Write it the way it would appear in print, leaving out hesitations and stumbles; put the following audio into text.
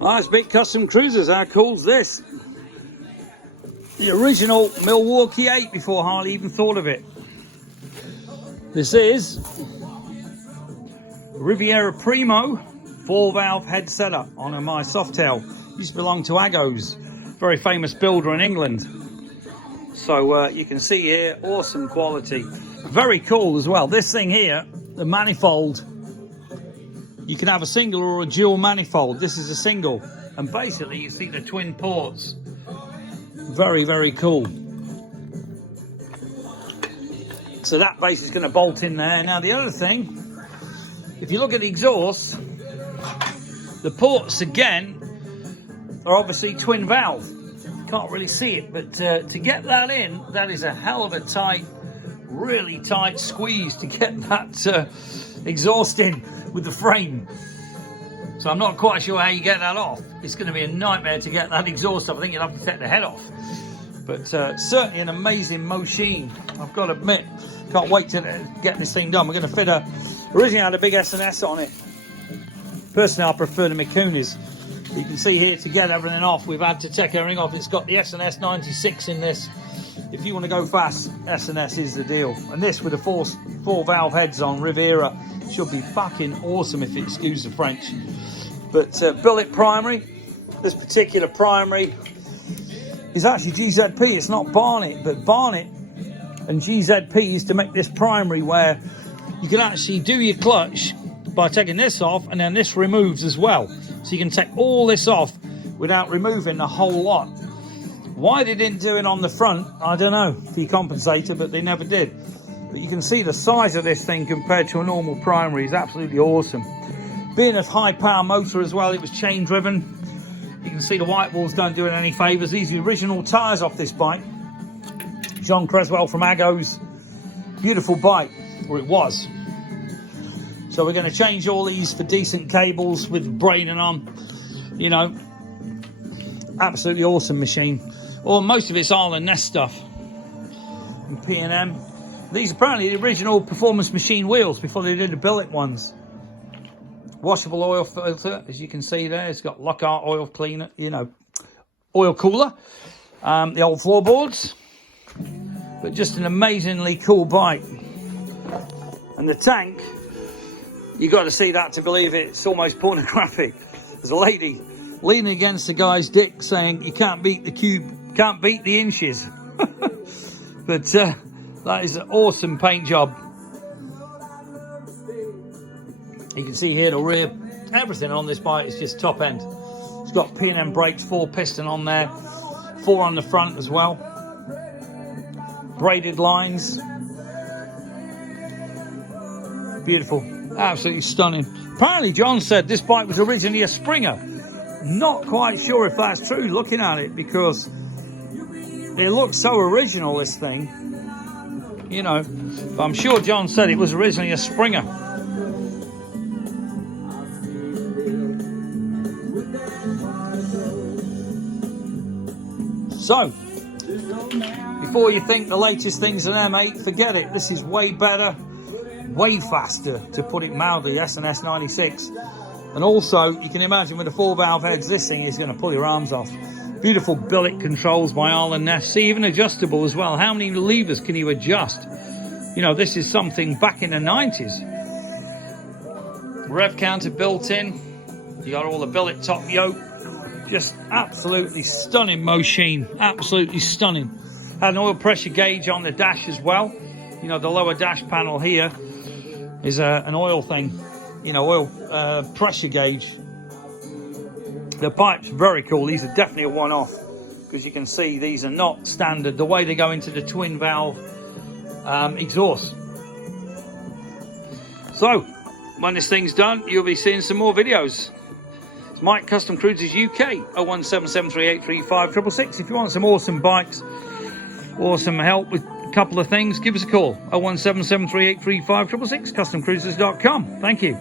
Nice big Custom Cruisers. How cool's this? The original Milwaukee 8 before Harley even thought of it. This is Riviera Primo 4-valve head setup on a my softtail. Used to belong to Agos, very famous builder in England. So you can see here, awesome quality. Very cool as well. This thing here, the manifold, you can have a single or a dual manifold. This is a single, and basically you see the twin ports. Very, very cool. So that base is going to bolt in there. Now the other thing, if you look at the exhaust, the ports again are obviously twin valve. Can't really see it, but to get that in, that is a hell of a tight, really tight squeeze to get that exhaust in with the frame. So I'm not quite sure how you get that off. It's going to be a nightmare to get that exhaust off. I think you'll have to take the head off. But certainly an amazing machine, I've got to admit. Can't wait to get this thing done. We're going to fit originally had a big S&S on it. Personally, I prefer the Mikunis. You can see here, to get everything off, we've had to take everything off. It's got the S&S 96 in this. If you want to go fast, S&S is the deal. And this with the four valve heads on Rivera should be fucking awesome, if you excuse the French. But billet primary, this particular primary is actually GZP. It's not Barnett, but Barnett and GZP used to make this primary where you can actually do your clutch by taking this off, and then this removes as well. So you can take all this off without removing the whole lot. Why they didn't do it on the front, I don't know, decompensator, but they never did. But you can see the size of this thing compared to a normal primary is absolutely awesome. Being a high power motor as well, it was chain driven. You can see the white walls don't do it any favours. These are the original tyres off this bike. John Creswell from Agos. Beautiful bike, or it was. So we're going to change all these for decent cables with braiding on. You know, absolutely awesome machine. Well, most of it's Arlen Ness stuff and P&M. These are apparently the original Performance Machine wheels before they did the billet ones. Washable oil filter, as you can see there. It's got Lockhart oil cleaner, you know, oil cooler. The old floorboards. But just an amazingly cool bike. And the tank, you got to see that to believe it. It's almost pornographic. There's a lady leaning against the guy's dick saying, you can't beat the cube, can't beat the inches. But that is an awesome paint job. You can see here the rear, everything on this bike is just top end. It's got P&M brakes, 4 piston on there, 4 on the front as well. Braided lines. Beautiful. Absolutely stunning. Apparently John said this bike was originally a Springer. Not quite sure if that's true looking at it, because it looks so original, this thing, you know. But I'm sure John said it was originally a Springer. So before you think the latest thing's an M8, forget it. This is way better, way faster, to put it mildly. S&S 96. And also, you can imagine with the 4-valve heads, this thing is going to pull your arms off. Beautiful billet controls by Arlen Ness. See, even adjustable as well. How many levers can you adjust? You know, this is something back in the 90s. Rev counter built in. You got all the billet top yoke. Just absolutely stunning machine. Absolutely stunning. Had an oil pressure gauge on the dash as well. You know, the lower dash panel here is an oil thing. You know, oil pressure gauge. The pipe's very cool. These are definitely a one-off, because you can see these are not standard. The way they go into the twin valve exhaust. So when this thing's done, you'll be seeing some more videos. It's Mike Custom Cruisers UK, 01773835666. If you want some awesome bikes or some help with a couple of things, give us a call. 01773835666, customcruisers.com. Thank you.